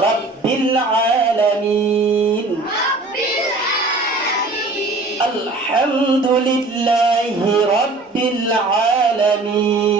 رب العالمين. الحمد لله رب العالمين.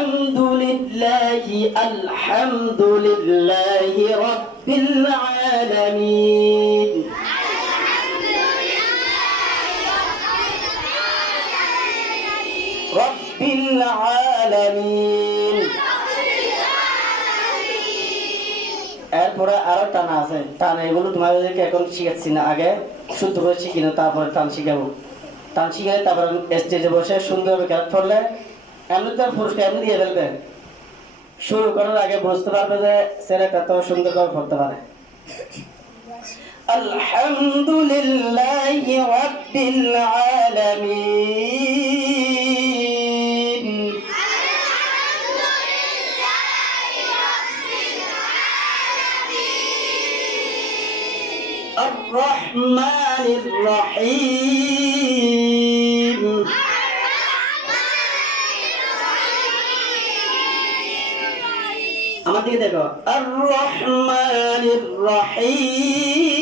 الحمد لله الحمد لله رب العالمين رب العالمين এরপরে আরো টানা আছে টান এগুলো তোমাদেরকে এখন শিখাচ্ছি না আগে শুদ্ধ করে শিখি না তারপরে টান শিখাবো টান শিখে তারপরে স্টেজে বসে সুন্দরভাবে খেলা করলে এমনি তো পুরস্কার এমনি দিয়ে ফেলবে শুরু করার আগে বুঝতে পারবে যে ছেলেটা তো সুন্দর করে পড়তে পারে الحمد لله رب العالمين الرحمن الرحيم আমার দিকে দেখো আর রহমান রহিম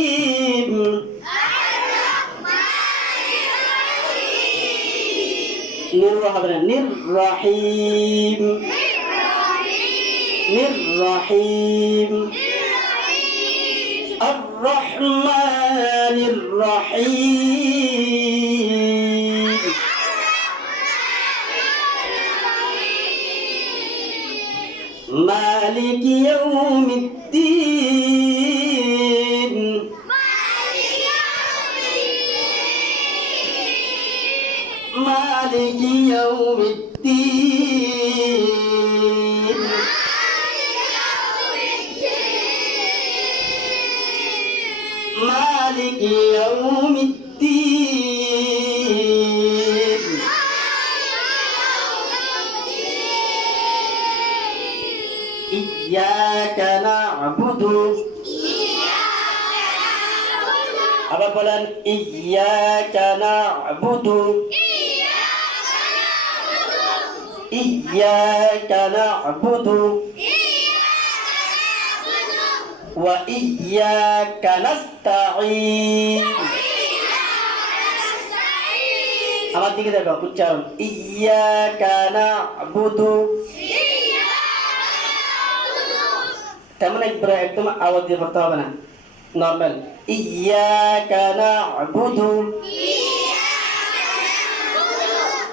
নির হবে না নির রহিম নির রহিম مالك يوم الدين مالك يوم الدين إياك نعبد إياك نعبد إياك نعبد إياك نعبد وإياك نستعين আমার দিকে দেখো উচ্চারণ ইয়াকা নাবুদু তেমন একবার একদম আওয়াজ দিয়ে পড়তে হবে না নর্মাল ইয়াকা নাবুদু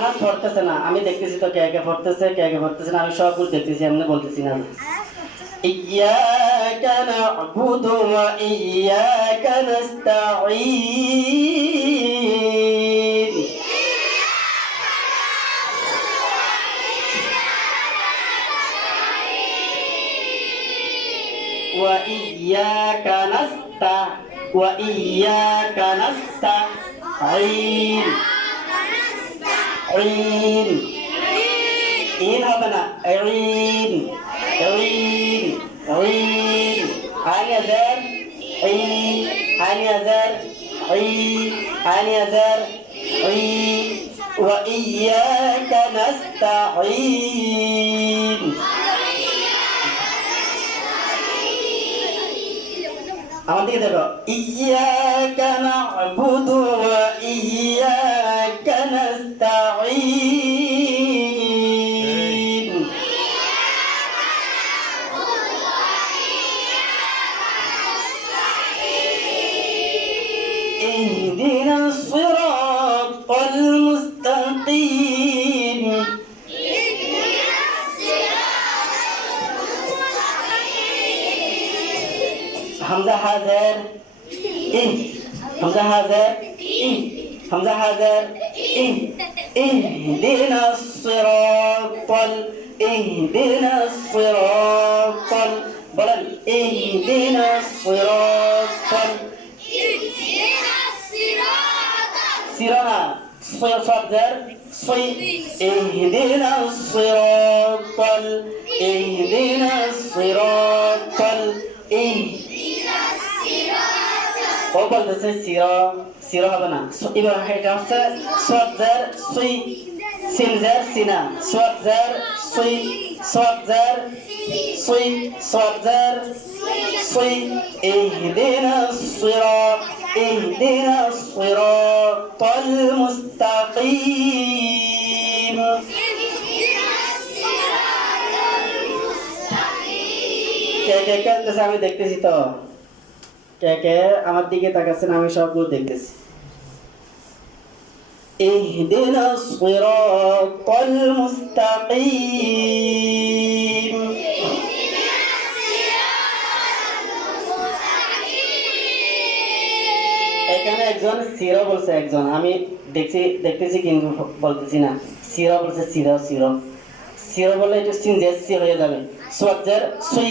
আনাস পড়তেছে না আমি দেখতেছি তো কে কে পড়তেছে কে কে পড়তেছে না আমি সবগুলো দেখতেছি এমনি বলতেছি না إياك نعبد وإياك نستعين وإياك نستع وإياك نستعين عين إين هبنا عين عين عين عين يزار عين عين يزار عين عين يزار عين وإياك نستعين আমার দিকে দেখো ইয়াকা না'বুদু ওয়া ইয়াকা أجمعين. اهدنا الصراط المستقيم. حمزة حذر. إن حمزة حذر. إن حمزة حذر. إن اهدنا الصراط ال- اهدنا الصراط ال- বলেন اهدنا الصراط ال- সিরানা صدر صي اهدنا الصراط ال- اهدنا الصراط ال- إه- ও বলতেছে সির সির হবে না। এবার এটা হচ্ছে সদ জার সুই, সিন জার সিনা। সদ জার সুই সদ জার সুই সদ জার সুই। এই সিরাত ইহদিনা সিরাতাল মুস্তাকিম। কে কে কে আমি দেখতেছি তো। কে কে আমার দিকে তাকাচ্ছেন আমি সবগুলো দেখতেছি اهدنا الصراط المستقيم এখানে একজন সিরা বলছে একজন আমি দেখছি দেখতেছি কিন্তু বলতেছি না সিরা বলছে সিরা সিরা সিরা বলে একটু সিনজের সি হয়ে যাবে সোয়াজের সুই